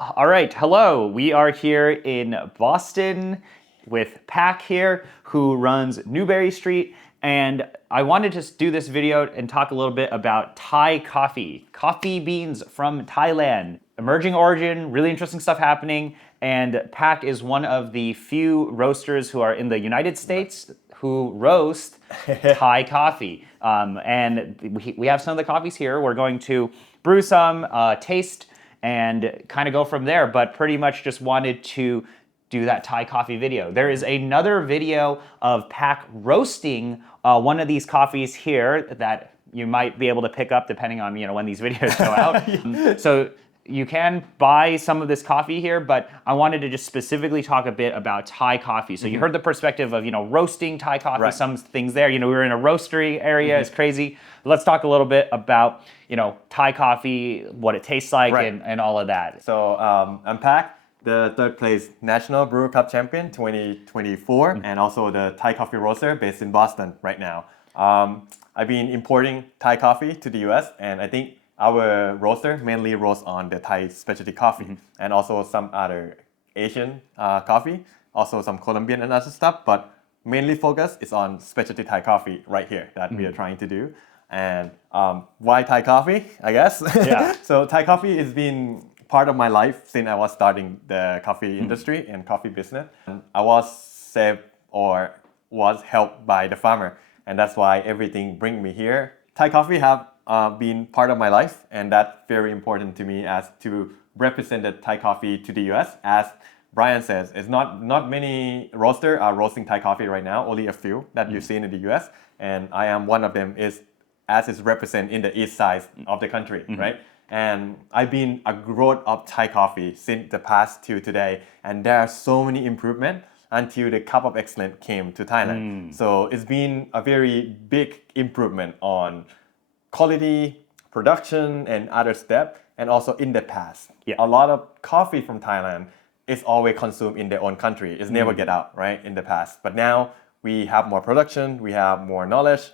All right, hello. We are here in Boston with Pack here, who runs Newbery Street. And I wanted to do this video and talk a little bit about Thai coffee. Coffee beans from Thailand. Emerging origin, really interesting stuff happening. And Pack is one of the few roasters who are in the United States who roast Thai coffee. And we have some of the coffees here. We're going to brew some, taste, and kind of go from there, but pretty much just wanted to do that Thai coffee video. There is another video of Pack roasting one of these coffees here that you might be able to pick up depending on when these videos go out. So you can buy some of this coffee here, but I wanted to just specifically talk a bit about Thai coffee. So you heard the perspective of roasting Thai coffee, some things there. We were in a roastery area, it's crazy. Let's talk a little bit about Thai coffee, what it tastes like, and all of that. So I'm Pack, the third place National Brewers Cup champion 2024, and also the Thai coffee roaster based in Boston right now. I've been importing Thai coffee to the US, and I think our roaster mainly roasts on the Thai specialty coffee and also some other Asian coffee, also some Colombian and other stuff, but mainly focus is on specialty Thai coffee right here that we are trying to do. And why Thai coffee, I guess? Yeah. So Thai coffee has been part of my life since I was starting the coffee industry and coffee business. I was saved or was helped by the farmer, and that's why everything bring me here. Thai coffee have been part of my life, and that's very important to me as to represent the Thai coffee to the US. As Brian says, it's not many roasters are roasting Thai coffee right now, only a few that you've seen in the US, and I am one of them is represent in the east side of the country, right? And I've been a growth of Thai coffee since the past to today, and there are so many improvements until the Cup of Excellence came to Thailand. So it's been a very big improvement on quality, production, and other steps, and also in the past. A lot of coffee from Thailand is always consumed in their own country. It's never get out, right, in the past. But now we have more production, we have more knowledge,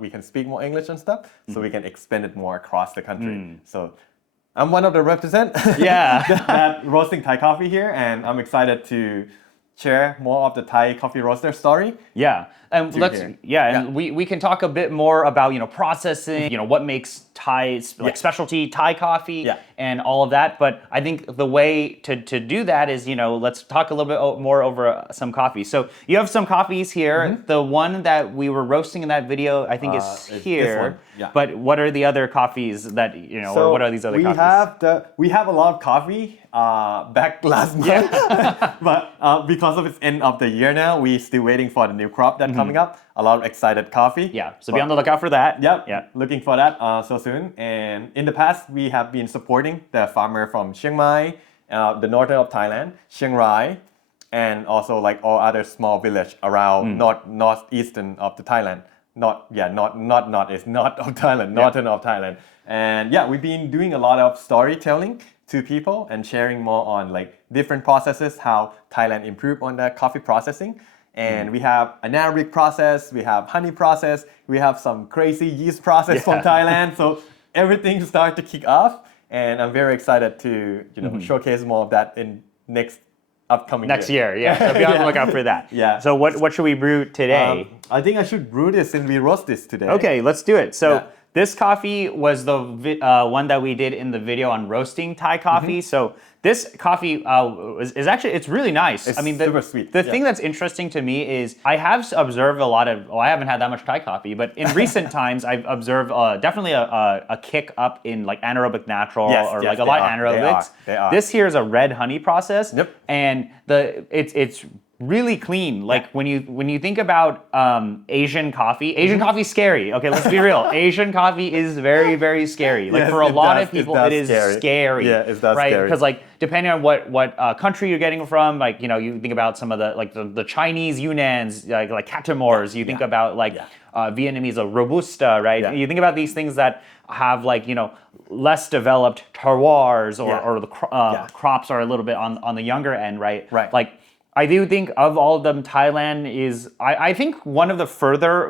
we can speak more English and stuff, so we can expand it more across the country. So I'm one of the represent that roasting Thai coffee here, and I'm excited to share more of the Thai coffee roaster story. Yeah, and we can talk a bit more about processing, what makes Thai specialty Thai coffee and all of that. But I think the way to do that is let's talk a little bit more over some coffee. So you have some coffees here. The one that we were roasting in that video, I think is here. But what are the other coffees that or what are these other coffees? We have a lot of coffee back last month, but because of its end of the year now, we still waiting for the new crop that's coming up. A lot of excited coffee. Yeah, so be on the lookout for that. Looking for that so soon. And in the past, we have been supporting the farmer from Chiang Mai, the northern of Thailand, Chiang Rai, and also like all other small village around northeastern of the Thailand. North of Thailand, northern of Thailand. And we've been doing a lot of storytelling to people and sharing more on like different processes, how Thailand improved on the coffee processing. And we have an Arabic process, we have honey process, we have some crazy yeast process from Thailand. So everything started to kick off, and I'm very excited to showcase more of that in upcoming year. So be on the lookout for that. So what should we brew today? I think I should brew this and we roast this today. Okay, let's do it. So this coffee was the one that we did in the video on roasting Thai coffee. So this coffee is actually, it's really nice. It's super sweet. The thing that's interesting to me is I have observed a lot of, I haven't had that much Thai coffee, but in recent times I've observed definitely a kick up in like anaerobic natural a lot of anaerobics. They are. This here is a red honey process. And it's really clean. Like when you think about Asian coffee is scary. Okay, let's be real. Asian coffee is very, very scary. Like for a lot of people, it is scary. Yeah, it's that right? scary. Because like depending on what country you're getting from, like you think about some of the Chinese Yunans, like Catamores. You think about like Vietnamese Robusta, right? You think about these things that have like less developed terroirs or the crops are a little bit on the younger end, right? Like I do think of all of them, Thailand is, I think one of the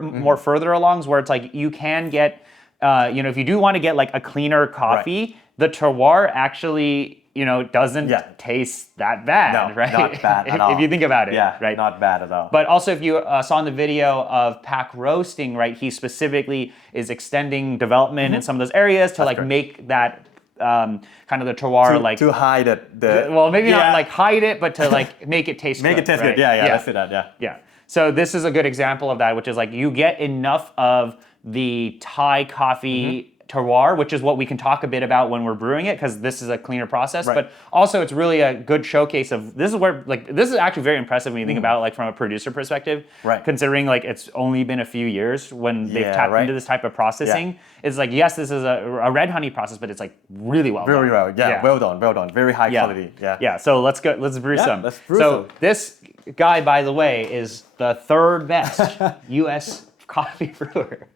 more further alongs where it's like you can get, if you do want to get like a cleaner coffee, the terroir actually doesn't taste that bad, No, right? not bad at all. If you think about it, Yeah, right? not bad at all. But also, if you saw in the video of Pack roasting, right, he specifically is extending development in some of those areas to like make that kind of the terroir to hide it. Well, maybe not like hide it, but to like make it taste good. Make it taste good. Yeah, let's say that. Yeah. Yeah. So this is a good example of that, which is like you get enough of the Thai coffee terroir, which is what we can talk a bit about when we're brewing it, because this is a cleaner process. But also, it's really a good showcase of this is where this is actually very impressive when you think about it, like from a producer perspective. Right. Considering like it's only been a few years when they've tapped into this type of processing. It's like yes, this is a red honey process, but it's like really well done. Very well. Yeah. Well done. Very high quality. Yeah. Yeah. So let's brew some. Let's brew so some. this guy, by the way, is the third best U.S. coffee brewer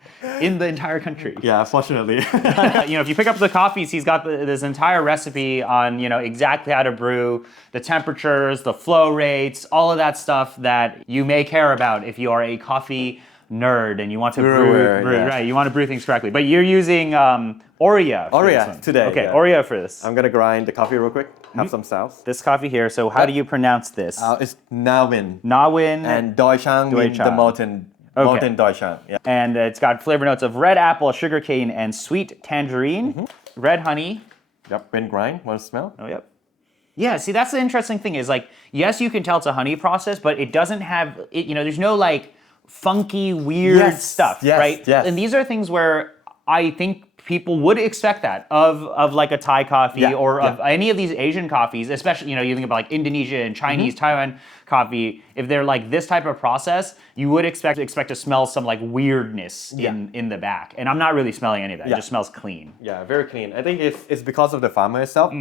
in the entire country. Yeah, fortunately. If you pick up the coffees, he's got this entire recipe on, exactly how to brew, the temperatures, the flow rates, all of that stuff that you may care about if you are a coffee nerd and you want to brew right, you want to brew things correctly. But you're using Oria for this one. Today. Okay, Oria for this. I'm gonna grind the coffee real quick. Have some sauce. This coffee here, so how do you pronounce this? It's Nawin. Nawin. And Deutschang means the molten Deutschang. Yeah. And it's got flavor notes of red apple, sugarcane, and sweet tangerine. Red honey. Yep, been grind. Want to smell? Oh, yep. Yeah, see, that's the interesting thing is like, yes, you can tell it's a honey process, but it doesn't have, there's no like funky, weird stuff, right? Yes. And these are things where I think people would expect that of like a Thai coffee or of any of these Asian coffees, especially, you think about like Indonesia and Chinese, Taiwan coffee. If they're like this type of process, you would expect to smell some like weirdness in the back. And I'm not really smelling any of that. It just smells clean. Yeah, very clean. I think it's because of the farmer itself.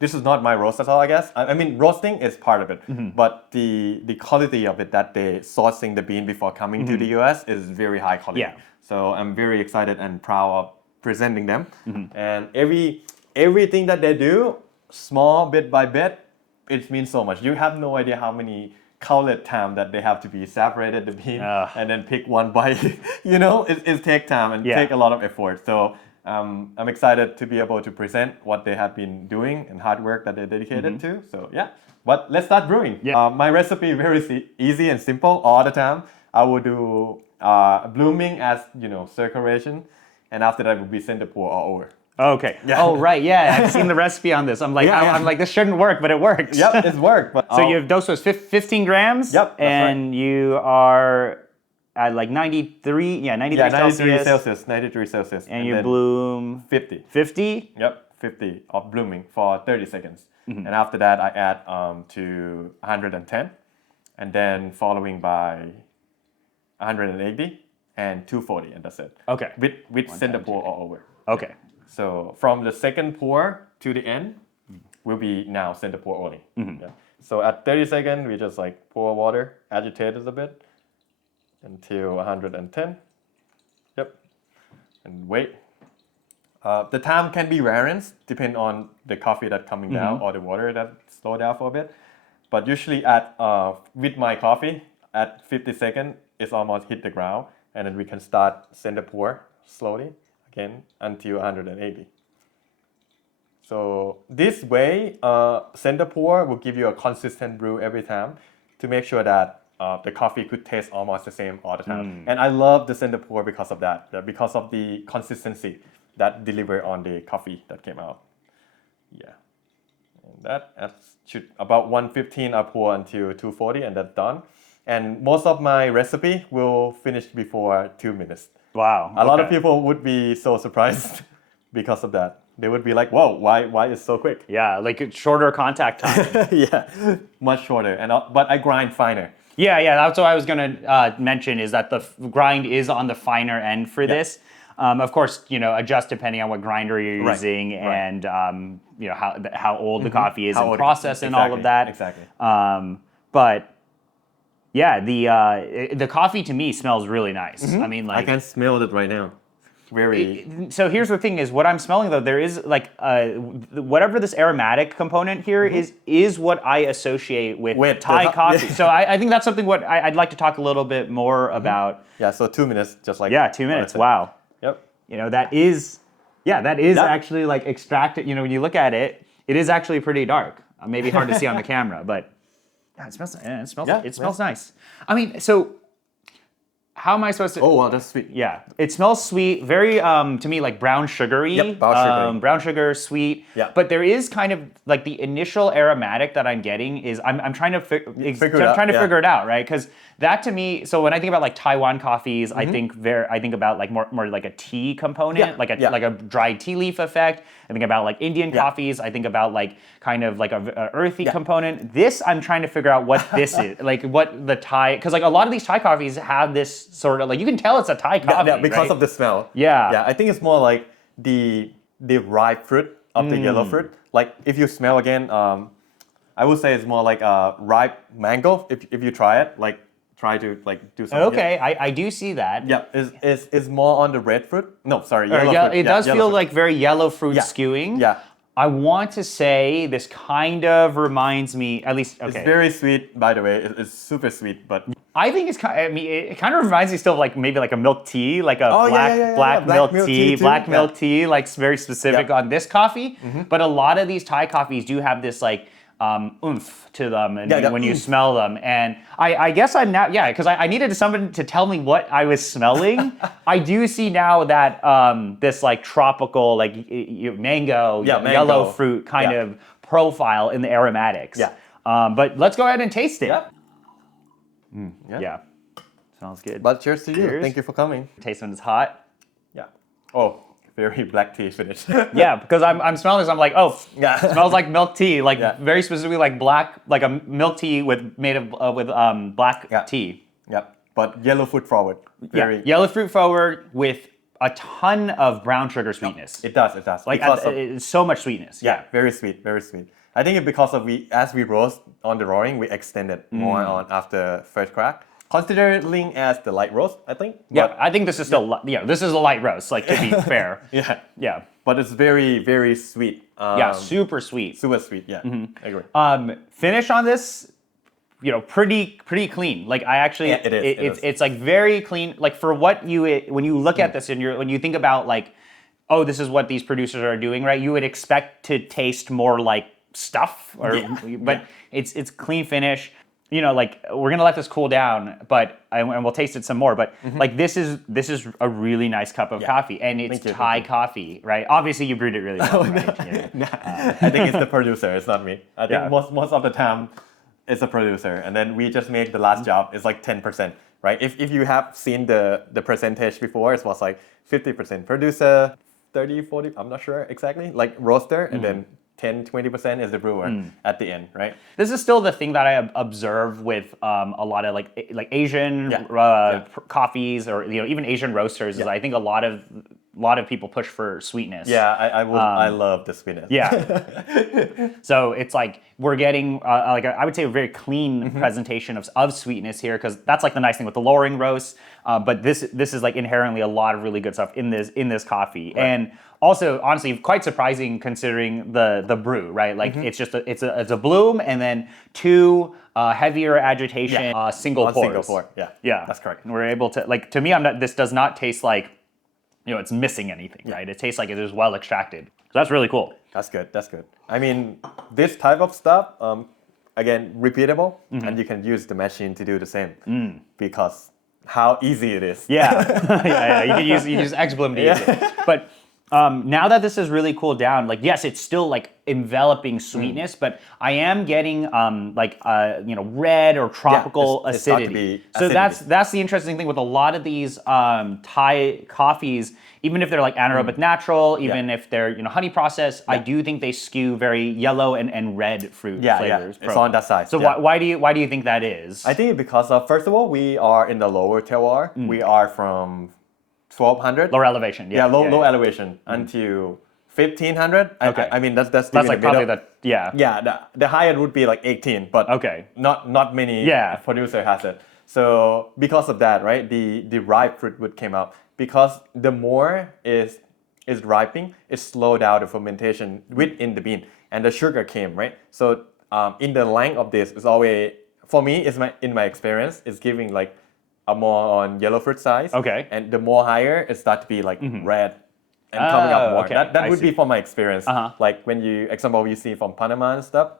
This is not my roast at all, I guess. I mean, roasting is part of it, but the quality of it that they sourcing the bean before coming to the US is very high quality. Yeah. So I'm very excited and proud of presenting them. And everything that they do, small bit by bit, it means so much. You have no idea how many cowlet time that they have to be separated the bean and then pick one bite. It take time and take a lot of effort. So I'm excited to be able to present what they have been doing and hard work that they're dedicated to. So but let's start brewing. My recipe very easy and simple all the time. I will do blooming as circulation, and after that will be center pour all over. Okay. Oh, right. Yeah, I've seen the recipe on this. I'm like, I'm like, this shouldn't work, but it works. Yep, it's worked. But so your dose was 15 grams. Yep. And you are at like 93. Yeah, 93 Celsius. 93 Celsius. And you bloom 50. 50. Yep, 50 of blooming for 30 seconds. And after that, I add to 110, and then following by 180 and 240, and that's it. Okay. With center pour all over. Okay. So from the second pour to the end will be now center pour only. So at 30 seconds, we just like pour water, agitate it a bit until 110. Yep. And wait. The time can be variance depending on the coffee that's coming down or the water that slow down for a bit. But usually with my coffee, at 50 seconds, it's almost hit the ground. And then we can start center pour slowly again until 180. So this way, center pour will give you a consistent brew every time to make sure that the coffee could taste almost the same all the time. And I love the center pour because of that, because of the consistency that delivered on the coffee that came out. Yeah. And that should about 115 I pour until 240 and that's done. And most of my recipe will finish before 2 minutes. Wow. A lot of people would be so surprised because of that. They would be like, whoa, why is so quick? Yeah, like shorter contact time. Yeah, much shorter. But I grind finer. Yeah, that's what I was gonna mention is that the grind is on the finer end for this. Of course, adjust depending on what grinder you're using and how old the coffee is and process and all of that. Exactly. But yeah, the coffee to me smells really nice. I mean, like I can smell it right now. So here's the thing: is what I'm smelling though. There is like whatever this aromatic component here is what I associate with Thai coffee. So I think that's something what I'd like to talk a little bit more about. Yeah. So 2 minutes, just like 2 minutes. Wow. Yep. That is actually like extracted. When you look at it, It is actually pretty dark. Maybe hard to see on the camera, but yeah, it smells nice. I mean, so how am I supposed to? Oh wow, that's sweet. Yeah, it smells sweet. Very to me like brown sugary. Yep, brown sugar, sweet. Yeah. But there is kind of like the initial aromatic that I'm getting is I'm trying to figure it out, right? Because that to me, so when I think about like Taiwan coffees, I think about like more like a tea component, like a dried tea leaf effect. I think about like Indian coffees. I think about like kind of like a earthy component. This I'm trying to figure out what this is, like what the Thai, because like a lot of these Thai coffees have this sort of like you can tell it's a Thai coffee, because of the smell. Yeah, I think it's more like the ripe fruit of the yellow fruit. Like if you smell again, I would say it's more like a ripe mango. If you try it, like try to like do something. Okay, I do see that. Yeah, it's more on the red fruit. No, sorry, yellow fruit. It does feel like very yellow fruit skewing. Yeah. I want to say this kind of reminds me, at least, okay. It's very sweet, by the way. It's super sweet, but I think it's kind of, I mean, it kind of reminds me still of like maybe like a milk tea, like a black milk tea, milk tea, like very specific on this coffee. But a lot of these Thai coffees do have this like oomph to them, and when you smell them. And I guess I'm now, because I needed someone to tell me what I was smelling. I do see now that this like tropical, like mango, yellow fruit kind of profile in the aromatics. But let's go ahead and taste it. Yeah. Smells good. But cheers to you. Thank you for coming. Taste when it's hot. Yeah. Oh, very black tea finish. Yeah, because I'm smelling this. I'm like, oh, it smells like milk tea. Like very specifically, like black, like a milk tea made of with black tea. Yeah, but yellow fruit forward. Yellow fruit forward with a ton of brown sugar sweetness. It does. Like it's so much sweetness. Yeah, very sweet, very sweet. I think it's because of as we roast on the roaring, we extended more on after first crack. Considering as the light roast, I think. Yeah, I think this is still this is a light roast. Like to be fair. Yeah. But it's very, very sweet. Super sweet. Super sweet. Yeah, I agree. Finish on this, pretty clean. Like I actually, it's like very clean. Like for what when you look at this and when you think about like, oh, this is what these producers are doing, right? You would expect to taste more like stuff, but it's clean finish. Like we're gonna let this cool down, and we'll taste it some more. But like this is a really nice cup of coffee, and it's Thai coffee, right? Obviously, you brewed it really well. Right? I think it's the producer. It's not me. I think most of the time, it's a producer, and then we just make the last job. It's like 10%, right? If you have seen the percentage before, it was like 50% producer, 30, 40. I'm not sure exactly. Like roaster, and then 10-20% is the brewer at the end, right? This is still the thing that I observe with a lot of like Asian coffees, or even Asian roasters. Is I think a lot of people push for sweetness. Yeah, I love the sweetness. Yeah. So it's like we're getting like I would say a very clean presentation of sweetness here, because that's like the nice thing with the lowering roast. But this is like inherently a lot of really good stuff in this coffee. Right. And also, honestly, quite surprising considering the brew, right? Like it's just it's a bloom and then two heavier agitation single pours. Single pour. Yeah, that's correct. And we're able to to me, this does not taste like it's missing anything, right? It tastes like it is well extracted. So that's really cool. That's good. I mean, this type of stuff, again, repeatable, and you can use the machine to do the same because how easy it is. Yeah. You can use XBloom to use it, but. Now that this has really cooled down, like yes, it's still like enveloping sweetness, but I am getting red or tropical acidity. So that's the interesting thing with a lot of these Thai coffees. Even if they're like anaerobic natural, even if they're honey processed, I do think they skew very yellow and red fruit flavors. It's on that side. So why do you think that is? I think because first of all, we are in the lower terroir. We are from 1200 lower elevation, low elevation until 1500. Okay, I mean that's like probably the higher would be like 18, but not many producer has it. So because of that, right, the ripe fruit would came out, because the more is ripening, it slowed down the fermentation within the bean, and the sugar came, right. So in the length of this is always, for me, in my experience, it's giving like a more on yellow fruit size. Okay. And the more higher, it starts to be like red and coming up more. Okay. That I would see. be from my experience. Uh-huh. Like when you, example, you see from Panama and stuff,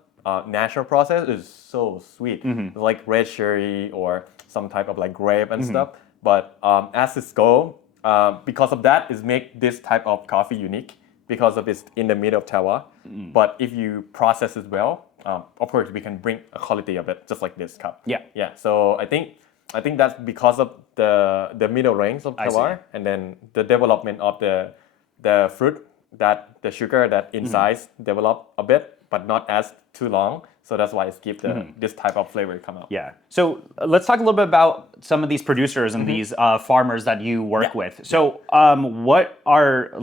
natural process is so sweet. It's like red cherry or some type of like grape and stuff. But as it go, because of that, is make this type of coffee unique because of it's in the middle of terroir. But if you process it well, of course we can bring a quality of it, just like this cup. Yeah. So I think that's because of the middle range of terroir, and then the development of the fruit, that the sugar that inside develop a bit, but not as too long. So that's why it gives this type of flavor come out. Yeah. So let's talk a little bit about some of these producers and these farmers that you work with. So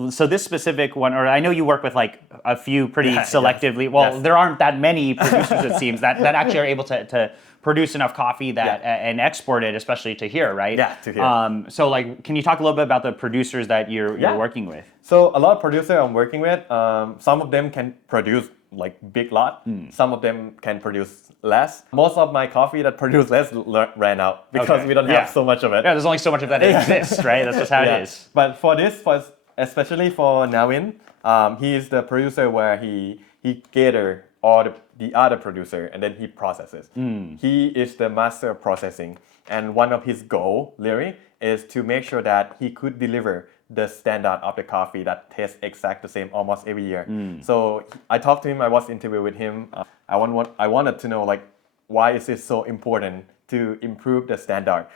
so this specific one, or I know you work with like a few pretty selectively. Well, there aren't that many producers, it seems, that actually are able to produce enough coffee that and export it, especially to here, right? Yeah, to here. So like, can you talk a little bit about the producers that you're working with? So a lot of producers I'm working with, some of them can produce like big lot. Some of them can produce less. Most of my coffee that produce less ran out because we don't have so much of it. Yeah, there's only so much of that exists, right? That's just how it is. But for this, especially for Navin, he is the producer where he gather all the other producer and then he processes. He is the master of processing. And one of his goal, Larry, is to make sure that he could deliver the standard of the coffee that tastes exact the same almost every year. So I talked to him, I was interviewed with him. I wanted to know like, why is it so important to improve the standard?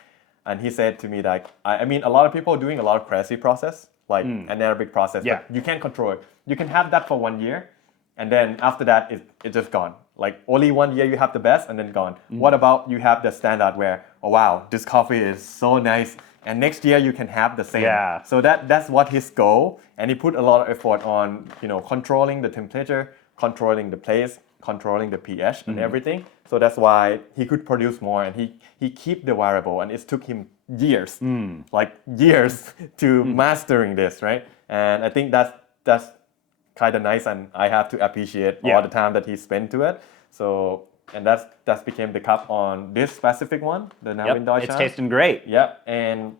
And he said to me that, I mean, a lot of people are doing a lot of crazy process, like anaerobic process, but you can't control it. You can have that for 1 year, and then after that, it's just gone. Like only 1 year you have the best and then gone. What about you have the standard where, oh wow, this coffee is so nice, and next year you can have the same. Yeah. So that's what his goal, and he put a lot of effort on, controlling the temperature, controlling the place, controlling the pH and everything. So that's why he could produce more, and he keep the variable, and it took him years, like years to mastering this, right? And I think that's kind of nice, and I have to appreciate all the time that he spent to it. So, and that's became the cup on this specific one, the Navin Deutschland. It's tasting great. Yeah, and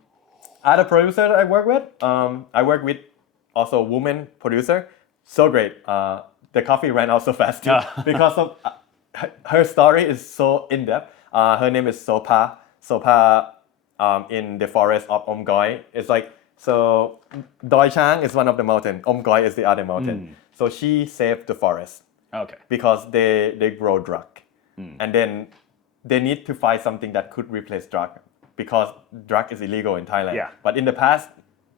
other producer that I work with, I work with also woman producer. So great. The coffee ran out so fast too because of her story is so in depth. Her name is Sopa. Sopa in the forest of Omgoi. It's like, so Doi Chang is one of the mountain. Omgoi is the other mountain. So she saved the forest. Okay. Because they grow drug. And then they need to find something that could replace drug, because drug is illegal in Thailand. Yeah. But in the past,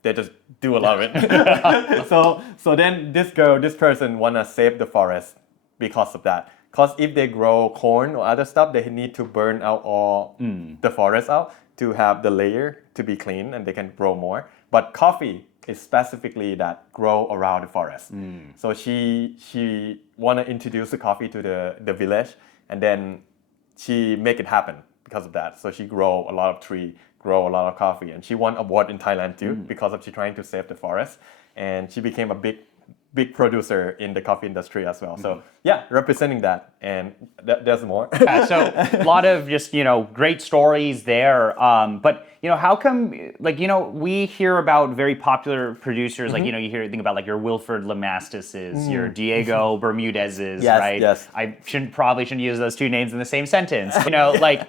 they just do a lot of it. So then this person wanna save the forest because of that. Because if they grow corn or other stuff, they need to burn out all the forest out to have the layer to be clean and they can grow more. But coffee is specifically that grow around the forest. So she wanna introduce the coffee to the village, and then she make it happen because of that. So she grow a lot of tree, grow a lot of coffee, and she won award in Thailand too because of she trying to save the forest, and she became a big producer in the coffee industry as well. So yeah, representing that, and there's more. So a lot of just, great stories there. But, how come, like, we hear about very popular producers, like, you think about like your Wilfred Lemastises, your Diego Bermudezes, right? Yes. I probably shouldn't use those two names in the same sentence. Like,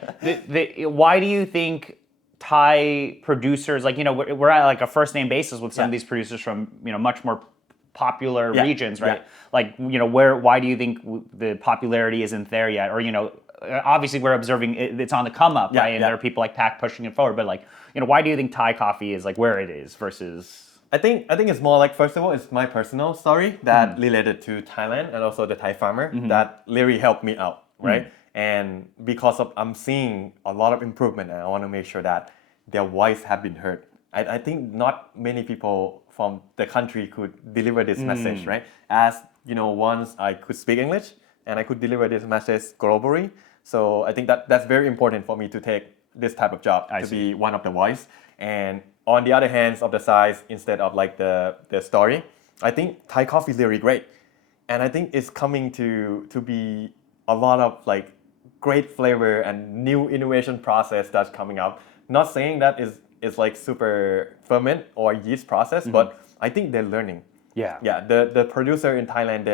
why do you think Thai producers, like, we're at like a first name basis with some of these producers from, much more popular regions, right? Like, why do you think the popularity isn't there yet? Or, obviously we're observing it's on the come up, right? And there are people like Pack pushing it forward, but like, why do you think Thai coffee is like where it is versus? I think it's more like, first of all, it's my personal story that related to Thailand and also the Thai farmer that really helped me out, right? And because of I'm seeing a lot of improvement, and I want to make sure that their voice have been heard. I think not many people from the country could deliver this message, right? As once I could speak English and I could deliver this message globally. So I think that's very important for me to take this type of job to be one of the voice. And on the other hands of the size, instead of like the story, I think Thai coffee is really great. And I think it's coming to be a lot of like great flavor and new innovation process that's coming up. Not saying that is like super ferment or yeast process, but I think they're learning. Yeah. Yeah, the producer in Thailand,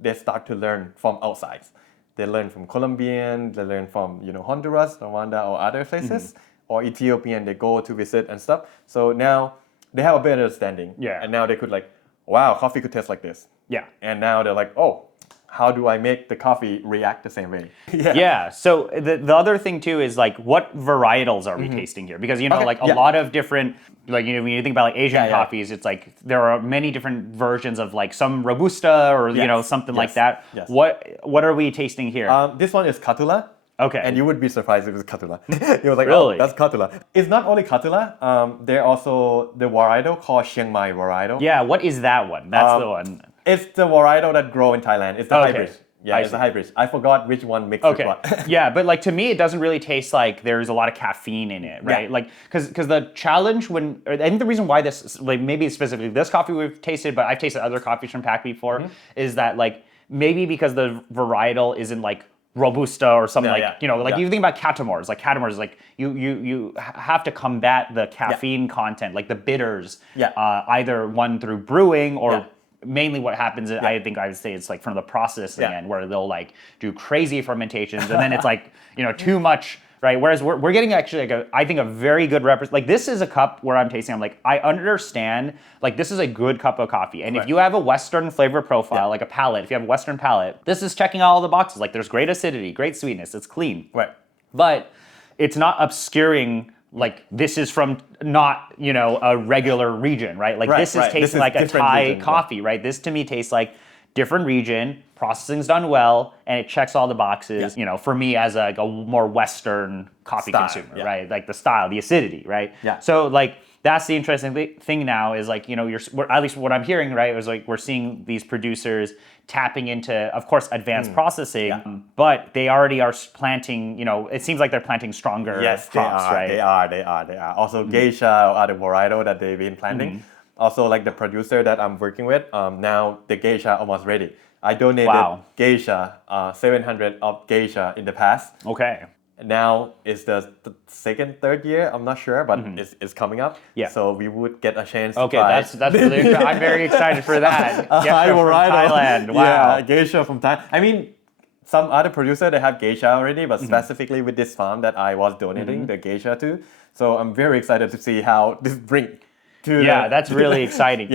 they start to learn from outside. They learn from Colombian, they learn from Honduras, Rwanda, or other places, or Ethiopian. They go to visit and stuff. So now they have a better understanding. Yeah. And now they could like, wow, coffee could taste like this. Yeah. And now they're like, oh, how do I make the coffee react the same way? Yeah. So the other thing too is like, what varietals are we tasting here? Because Okay, like a yeah. lot of different, like when you think about like Asian Yeah. coffees, it's like there are many different versions of like some robusta or something like Yes. that. Yes. What are we tasting here? This one is Katula. Okay. And you would be surprised if it's Katula. You was like, Really? oh, that's Katula. It's not only Katula. They're also the varietal called Chiang Mai varietal. Yeah. What is that one? That's the one. It's the varietal that grow in Thailand. It's the Okay. hybrid. Yeah, I it's the see. hybrid. I forgot which one mixed with Okay. what. Yeah, but like to me, it doesn't really taste like there's a lot of caffeine in it, right? Yeah. Like because the challenge I think the reason why this, like maybe specifically this coffee we've tasted, but I've tasted other coffees from Pack before, is that like maybe because the varietal isn't like Robusta or something Yeah, like, yeah. like Yeah. you think about Catamores, like you have to combat the caffeine content, like the bitters, Yeah. either one through brewing or Yeah. mainly what happens is I think I would say it's like from the processing Yeah. end where they'll like do crazy fermentations and then it's like, too much, right? Whereas we're getting actually like I think a very good like this is a cup where I'm tasting, I'm like, I understand, like this is a good cup of coffee. And if you have a Western flavor profile, like a palate, if you have a Western palate, this is checking all the boxes. Like there's great acidity, great sweetness, it's clean. Right. But it's not obscuring like this is from not a regular region, right? Like Right, this is right. tasting This is like a different Thai region, yeah. coffee, right? This to me tastes like different region, processing's done well, and it checks all the boxes. For me as a more Western coffee Style, consumer, yeah. right? Like the style, the acidity, right? Yeah. So like that's the interesting thing now is like at least what I'm hearing, right, is like we're seeing these producers tapping into, of course, advanced processing, but they already are planting. It seems like they're planting stronger Yes, crops, right? They are. Also, geisha or other varietal that they've been planting. Also, like the producer that I'm working with, now the geisha almost ready. I donated Wow. geisha, 700 of geisha in the past. Okay. Now it's the second, third year. I'm not sure, but it's coming up. Yeah. So we would get a chance to Okay, try. that's really. I'm very excited for that. High from varietal. Thailand. Wow. Yeah, geisha from Thailand. I mean, some other producer they have geisha already, but specifically with this farm that I was donating the geisha to. So I'm very excited to see how this brings to. Yeah, that's really exciting.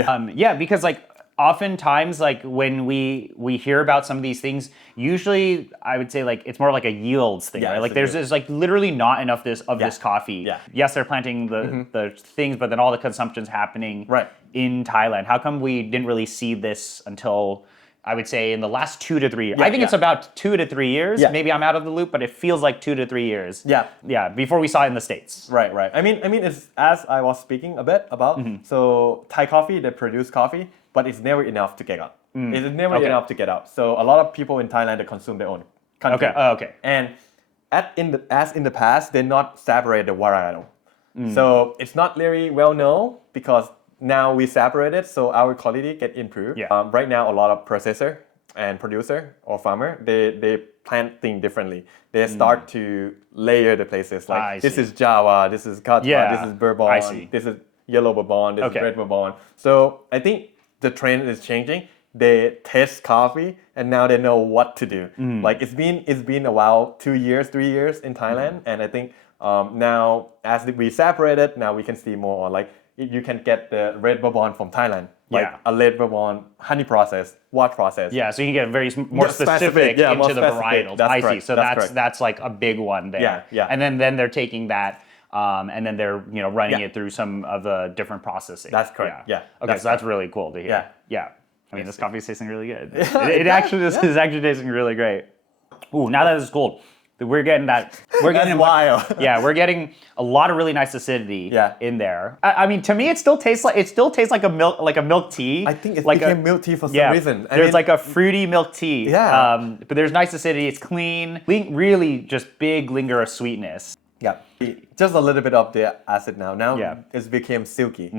Because like oftentimes like when we hear about some of these things, usually I would say like it's more like a yields thing, Yeah, right? it's Like a there's yield. just like literally not enough this coffee. Yeah. Yes, they're planting the things, but then all the consumption's happening Right. in Thailand. How come we didn't really see this until I would say in the last 2 to 3 years? Yeah, I think it's yeah. about 2 to 3 years. Yeah. Maybe I'm out of the loop, but it feels like 2 to 3 years. Yeah. Yeah, before we saw it in the States. Right. I mean, it's as I was speaking a bit about. So Thai coffee, they produce coffee, but it's never enough to get out. It is never Okay. enough to get out. So a lot of people in Thailand they consume their own country. Okay. Okay. And as in the past, they not separate the varietal. So it's not very well known because now we separate it, so our quality get improved. Yeah. Right now, a lot of processor and producer or farmer, they plant things differently. They start to layer the places I like this see. is Java, this is Katwa, Yeah, this is Bourbon, I see. this is yellow Bourbon, this Okay. is red Bourbon. So I think the trend is changing. They taste coffee and now they know what to do. Like it's been a while, 2 years, 3 years in Thailand, and I think now as we separate it, now we can see more. Like you can get the red Bourbon from Thailand, like Yeah. a red Bourbon, honey process, wash process. Yeah, so you can get very more More specific, specific, yeah, more into the specific. varietals. That's I see. correct, So that's that's correct. that's like a big one there. Yeah, yeah. And then they're taking that and then they're running Yeah. it through some of the different processing. That's correct, yeah. Okay, That's so that's really cool to hear. Yeah. Yeah. I mean, this coffee is tasting really good. it It actually is actually tasting really great. Ooh, now that it's cold, we're getting that. We're getting That's wild. Yeah, we're getting a lot of really nice acidity Yeah. in there. I mean, to me, it still tastes like a milk tea. I think it like became milk tea for some yeah, reason. I there's mean- like a fruity milk tea. Yeah. But there's nice acidity. It's clean. Really just big linger of sweetness. Yeah, just a little bit of the acid now. Now Yeah. it's became silky,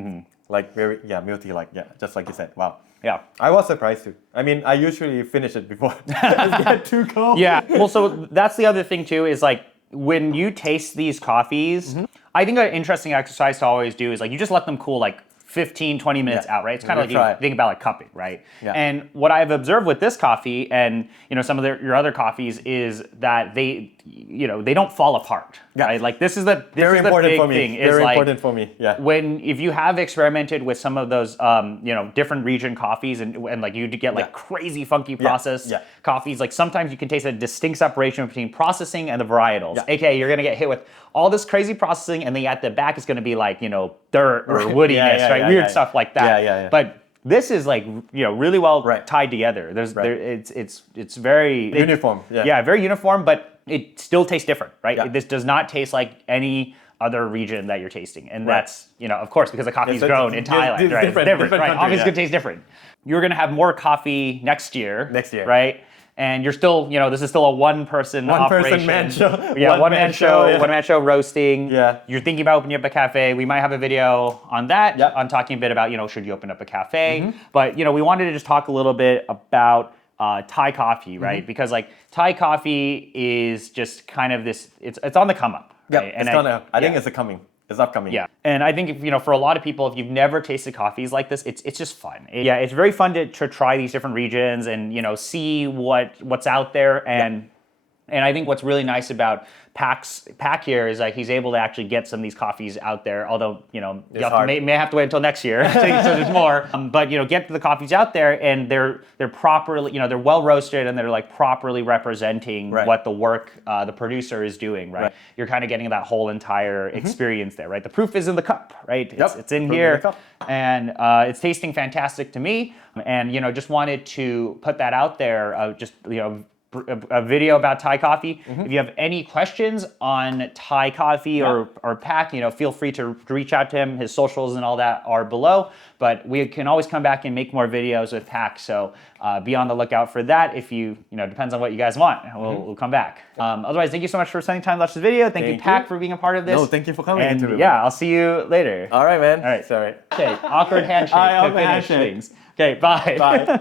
like very milky, like just like you said. Wow. Yeah. I was surprised too. I mean, I usually finish it before it get too cold. Yeah. Well, so that's the other thing too is like when you taste these coffees, I think an interesting exercise to always do is like you just let them cool like 15, 20 minutes Yeah. out, right? It's kind of like We'll try you it. think about like cupping, right? Yeah. And what I've observed with this coffee and some of your other coffees is that they don't fall apart, Yeah. right? Like this is the Very important big for me. thing is Very like important for me. Yeah. if you have experimented with some of those different region coffees and like you get like crazy funky processed Yeah. coffees, like sometimes you can taste a distinct separation between processing and the varietals. Yeah. AKA you're gonna get hit with all this crazy processing and then at the back it's gonna be like dirt or woodiness, yeah, right? yeah, Weird yeah. stuff like that. Yeah. But this is like really well Right. tied together. It's very Uniform. yeah, very uniform, but it still tastes different, right? Yeah. This does not taste like any other region that you're tasting, and Right. that's of course because the coffee is so grown in it's Thailand, different, right? It's different, different right? country, Obviously, it's yeah. gonna taste different. You're gonna have more coffee next year, Right? And you're still, this is still a one-person operation. man show. Yeah, one-man show, yeah. one-man show roasting. Yeah. You're thinking about opening up a cafe. We might have a video on that, Yep. on talking a bit about, should you open up a cafe? But, we wanted to just talk a little bit about Thai coffee, right? Because like Thai coffee is just kind of this, it's on the come up. Yeah. Right? It's I think it's coming. It's upcoming. Yeah, and I think for a lot of people, if you've never tasted coffees like this, it's just fun. It's very fun to try these different regions and see what's out there and I think what's really nice about Pack here is like he's able to actually get some of these coffees out there. Although may have to wait until next year, so there's more. But get the coffees out there, and they're properly they're well roasted and they're like properly representing what the work the producer is doing. Right, you're kind of getting that whole entire experience there. Right, the proof is in the cup. Right, it's in here, and it's tasting fantastic to me. And just wanted to put that out there. Just a video about Thai coffee. If you have any questions on Thai coffee or Pack, feel free to reach out to him. His socials and all that are below. But we can always come back and make more videos with Pack. So be on the lookout for that. If depends on what you guys want. We'll come back. Otherwise, thank you so much for spending time to watch this video. Thank you, Pack, for being a part of this. No, thank you for coming. And yeah, I'll see you later. All right, man. All right. Sorry. Okay, awkward handshake to finish things. Okay, bye. Bye.